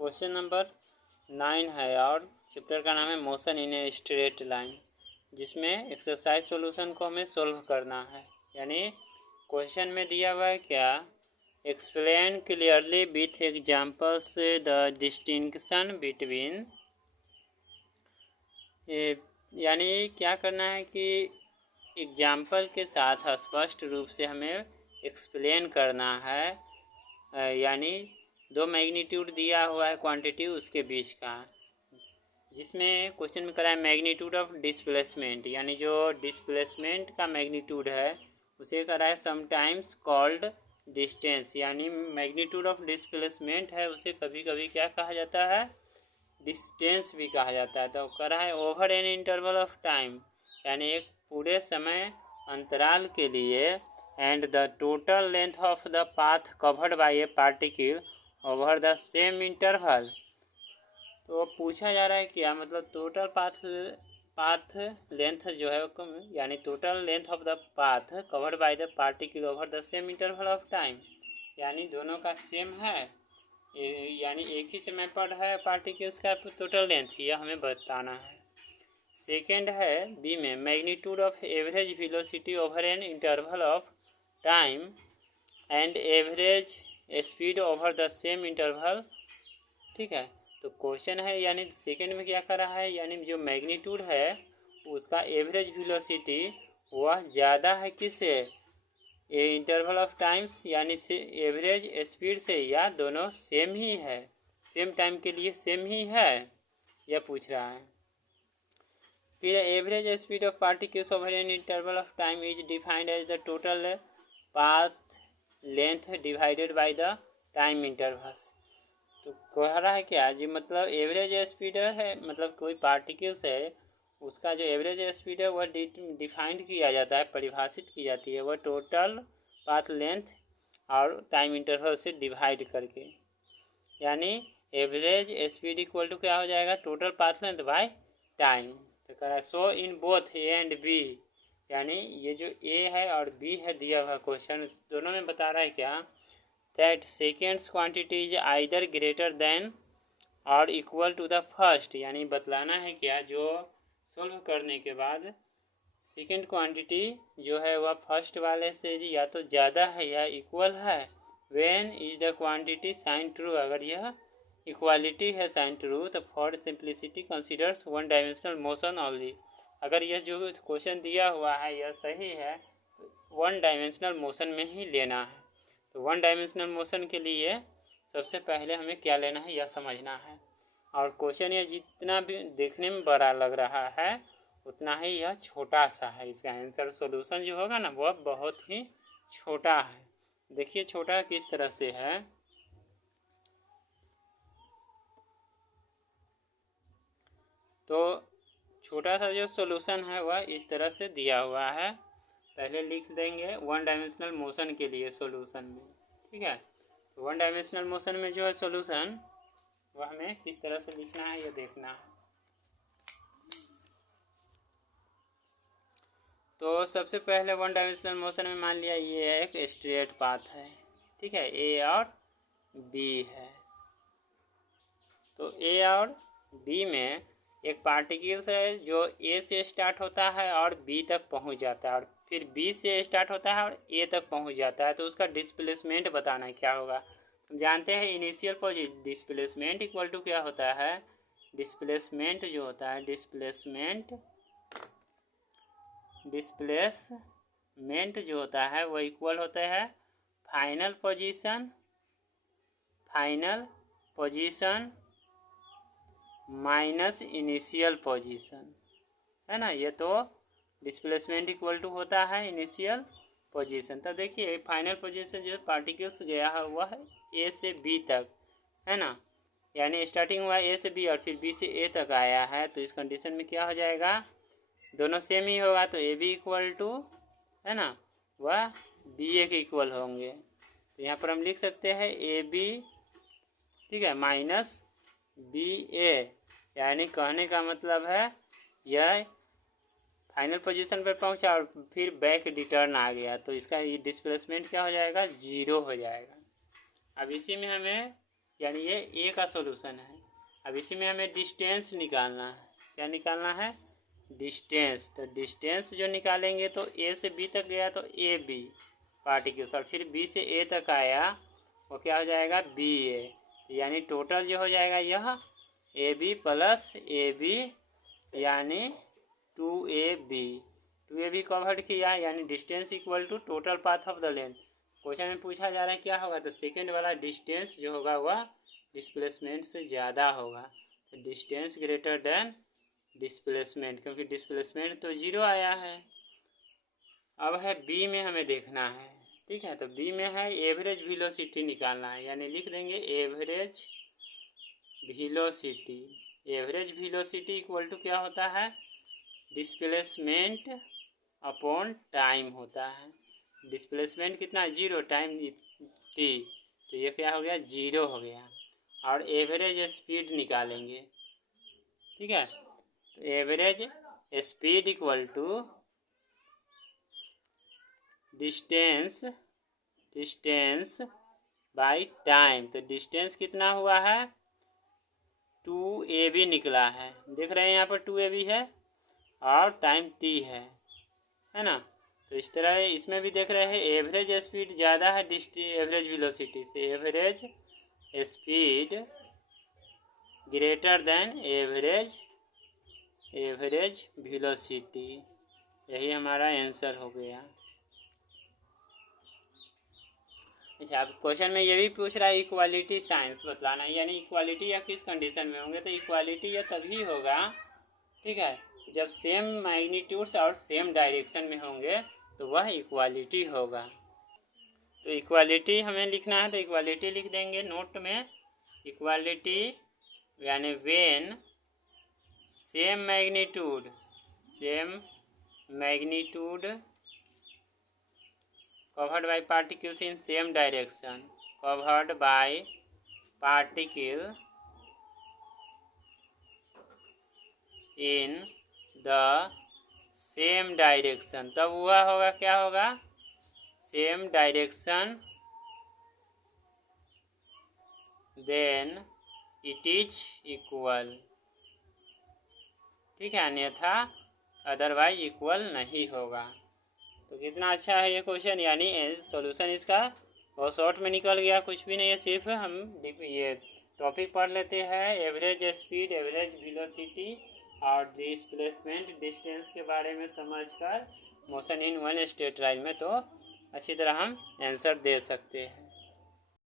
Question number 9 है और chapter का नाम है motion in a straight line, जिसमें एक्सरसाइज सॉल्यूशन को हमें सॉल्व करना है। यानी क्वेश्चन में दिया हुआ है क्या, explain clearly with examples the distinction between, यानी क्या करना है कि एग्जाम्पल के साथ स्पष्ट रूप से हमें एक्सप्लेन करना है। यानी दो मैग्नीट्यूड दिया हुआ है क्वांटिटी उसके बीच का, जिसमें क्वेश्चन में करा है मैग्नीट्यूड ऑफ डिस्प्लेसमेंट, यानी जो डिस्प्लेसमेंट का मैग्नीट्यूड है उसे करा है समटाइम्स कॉल्ड डिस्टेंस। यानी मैग्नीट्यूड ऑफ डिस्प्लेसमेंट है उसे कभी कभी क्या कहा जाता है, डिस्टेंस भी कहा जाता है। तो करा है over an interval of time, यानी एक पूरे समय अंतराल के लिए, and the total length of the path covered by A particle over the same interval. तो पूछा जा रहा है क्या, मतलब टोटल पाथ लेंथ जो है, यानी total length of the path covered by the particle over the same interval of time, यानी दोनों का सेम है, यानी एक ही समय पर है पार्टिकल्स का टोटल लेंथ, यह हमें बताना है। सेकेंड है बी में magnitude of average velocity over an interval of time and average speed over the same interval. ठीक है, तो क्वेश्चन है यानी सेकेंड में क्या कर रहा है, यानी जो मैग्नीट्यूड है उसका एवरेज वेलोसिटी वह ज़्यादा है किससे, इंटरवल ऑफ टाइम्स यानी से एवरेज स्पीड से, या दोनों सेम ही है, सेम टाइम के लिए सेम ही है, यह पूछ रहा है। फिर average speed of particles over an interval of time is defined as the total path length divided by the time intervals. तो कह रहा है क्या जी, मतलब एवरेज स्पीड है, मतलब कोई पार्टिकल्स है उसका जो एवरेज स्पीड है वह डिफाइंड किया जाता है, परिभाषित की जाती है वह टोटल पाथ लेंथ और टाइम इंटरवल से डिवाइड करके। यानी एवरेज स्पीड इक्वल टू क्या हो जाएगा, total path length by time. तो कह रहा है so in both A and B, यानी ये जो ए है और बी है दिया हुआ क्वेश्चन, दोनों में बता रहा है क्या, that seconds quantity is either greater than और इक्वल टू द फर्स्ट। यानी बतलाना है क्या, जो सोल्व करने के बाद सेकेंड क्वांटिटी जो है वह फर्स्ट वाले से या तो ज़्यादा है या इक्वल है। When is the quantity sign true, अगर यह इक्वालिटी है साइन ट्रू, तो for simplicity considers one dimensional motion only. अगर यह जो क्वेश्चन दिया हुआ है यह सही है तो वन डायमेंशनल मोशन में ही लेना है। तो वन डायमेंशनल मोशन के लिए सबसे पहले हमें क्या लेना है यह समझना है। और क्वेश्चन यह जितना भी देखने में बड़ा लग रहा है उतना ही यह छोटा सा है, इसका आंसर सॉल्यूशन जो होगा ना वह बहुत ही छोटा है। देखिए छोटा किस तरह से है, तो छोटा सा जो सॉल्यूशन है वह इस तरह से दिया हुआ है। पहले लिख देंगे वन डायमेंशनल मोशन के लिए सॉल्यूशन में, ठीक है। तो वन डायमेंशनल मोशन में जो है सॉल्यूशन वह हमें किस तरह से लिखना है यह देखना है। तो सबसे पहले वन डायमेंशनल मोशन में मान लिया ये एक स्ट्रेट पाथ है, ठीक है, ए और बी है। तो ए और बी में एक पार्टिकल्स है जो ए से स्टार्ट होता है और बी तक पहुंच जाता है, और फिर बी से स्टार्ट होता है और ए तक पहुंच जाता है। तो उसका डिस्प्लेसमेंट बताना है क्या होगा। हम जानते हैं initial position displacement equal to क्या होता है, डिस्प्लेसमेंट जो होता है डिस्प्लेसमेंट जो होता है वो इक्वल होता है final position minus initial position, है ना। ये तो डिस्प्लेसमेंट इक्वल टू होता है इनिशियल पोजीशन। तो देखिए फाइनल पोजीशन जो पार्टिकल्स गया है वह है ए से बी तक, है ना, यानी स्टार्टिंग हुआ ए से बी और फिर बी से ए तक आया है। तो इस कंडीशन में क्या हो जाएगा, दोनों सेम ही होगा, तो ए बी इक्वल टू, है ना, वह बी ए के इक्वल होंगे। तो यहाँ पर हम लिख सकते हैं ए बी, ठीक है, माइनस बी ए, यानी कहने का मतलब है यह फाइनल पोजीशन पर पहुंचा और फिर बैक रिटर्न आ गया, तो इसका ये डिस्प्लेसमेंट क्या हो जाएगा, जीरो हो जाएगा। अब इसी में हमें यानी ये ए का सॉल्यूशन है। अब इसी में हमें डिस्टेंस निकालना है। क्या निकालना है? डिस्टेंस। तो डिस्टेंस जो निकालेंगे तो ए से बी तक गया तो ए बी पार्टिकल्स, और फिर बी से ए तक आया वो क्या हो जाएगा? B A. यानी टोटल जो हो जाएगा यह A B plus A B यानी 2AB। 2AB कवर्ड किया यानी distance equal to total path of the length. Question में पूछा जा रहा है क्या होगा, तो सेकेंड वाला डिस्टेंस जो होगा वह डिस्प्लेसमेंट से ज़्यादा होगा। तो डिस्टेंस ग्रेटर देन डिस्प्लेसमेंट, क्योंकि डिस्प्लेसमेंट तो 0 आया है। अब है बी में हमें देखना है, ठीक है। तो बी में है एवरेज वेलोसिटी निकालना है, यानी लिख देंगे average velocity. Average velocity equal to क्या होता है? डिस्प्लेसमेंट अपॉन टाइम होता है। डिस्प्लेसमेंट कितना? 0, टाइम t, तो ये क्या हो गया? 0 हो गया। और एवरेज स्पीड निकालेंगे, ठीक है। तो average speed equal to distance by time. तो डिस्टेंस कितना हुआ है? 2AB निकला है, देख रहे हैं यहाँ पर 2AB है और टाइम t है ना। तो इस तरह इसमें भी देख रहे हैं एवरेज स्पीड ज़्यादा है एवरेज वेलोसिटी से। Average speed greater than average velocity, यही हमारा आंसर हो गया। अच्छा, अब क्वेश्चन में ये भी पूछ रहा है इक्वालिटी साइंस बतलाना है, यानी इक्वालिटी या किस कंडीशन में होंगे। तो इक्वालिटी यह तभी होगा, ठीक है, जब सेम मैग्नीट्यूड्स और सेम डायरेक्शन में होंगे तो वह इक्वालिटी होगा। तो इक्वालिटी हमें लिखना है, तो इक्वालिटी लिख देंगे नोट में। इक्वालिटी यानी when same magnitude covered by particles in same direction, covered by particle in the same direction, तब हुआ होगा क्या होगा? Same direction, then it is equal, ठीक है, अन्यथा अदरवाइज इक्वल नहीं होगा। तो कितना अच्छा है ये क्वेश्चन, यानी सॉल्यूशन इसका बहुत शॉर्ट में निकल गया, कुछ भी नहीं है। सिर्फ हम ये टॉपिक पढ़ लेते हैं, एवरेज स्पीड, एवरेज वेलोसिटी और डिस्प्लेसमेंट डिस्टेंस के बारे में समझकर motion in one straight line में तो अच्छी तरह हम आंसर दे सकते हैं।